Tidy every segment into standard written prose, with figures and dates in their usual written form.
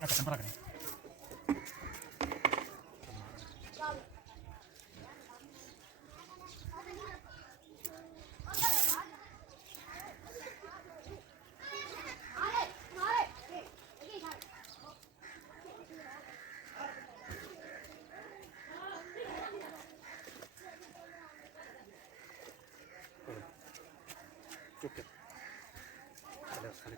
ਕੱਟਣ ਪਰ ਰੱਖਣੇ ਚੁੱਕ ਕੇ ਚਲੇ ਸਾਲੇ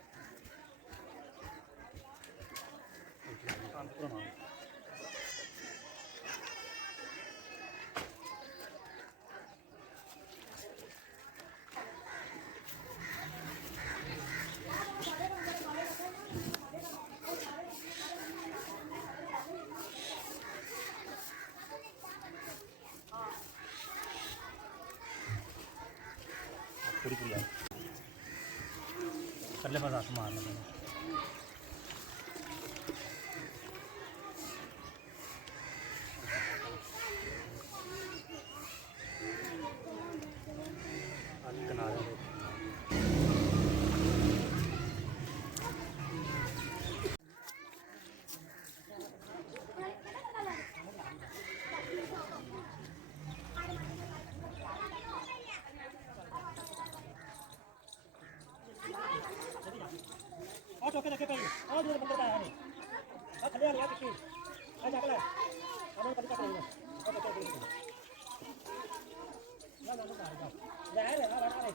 पूरी पूरी थल्ले पास हाथ मारना मैंने चौके लगे पे और जो बंदर का है नहीं थल्ले आ गया किसी आ जा ले हमें कभी तक नहीं और तो दे ना ना ना जा रे ना बना रे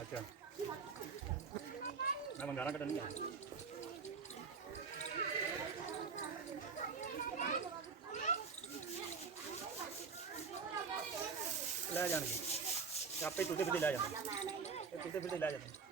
अच्छा मैं मंगाना कटन नहीं ले जाने आपे टूटे फिरते ले जाने टूटे फिरते ले जाने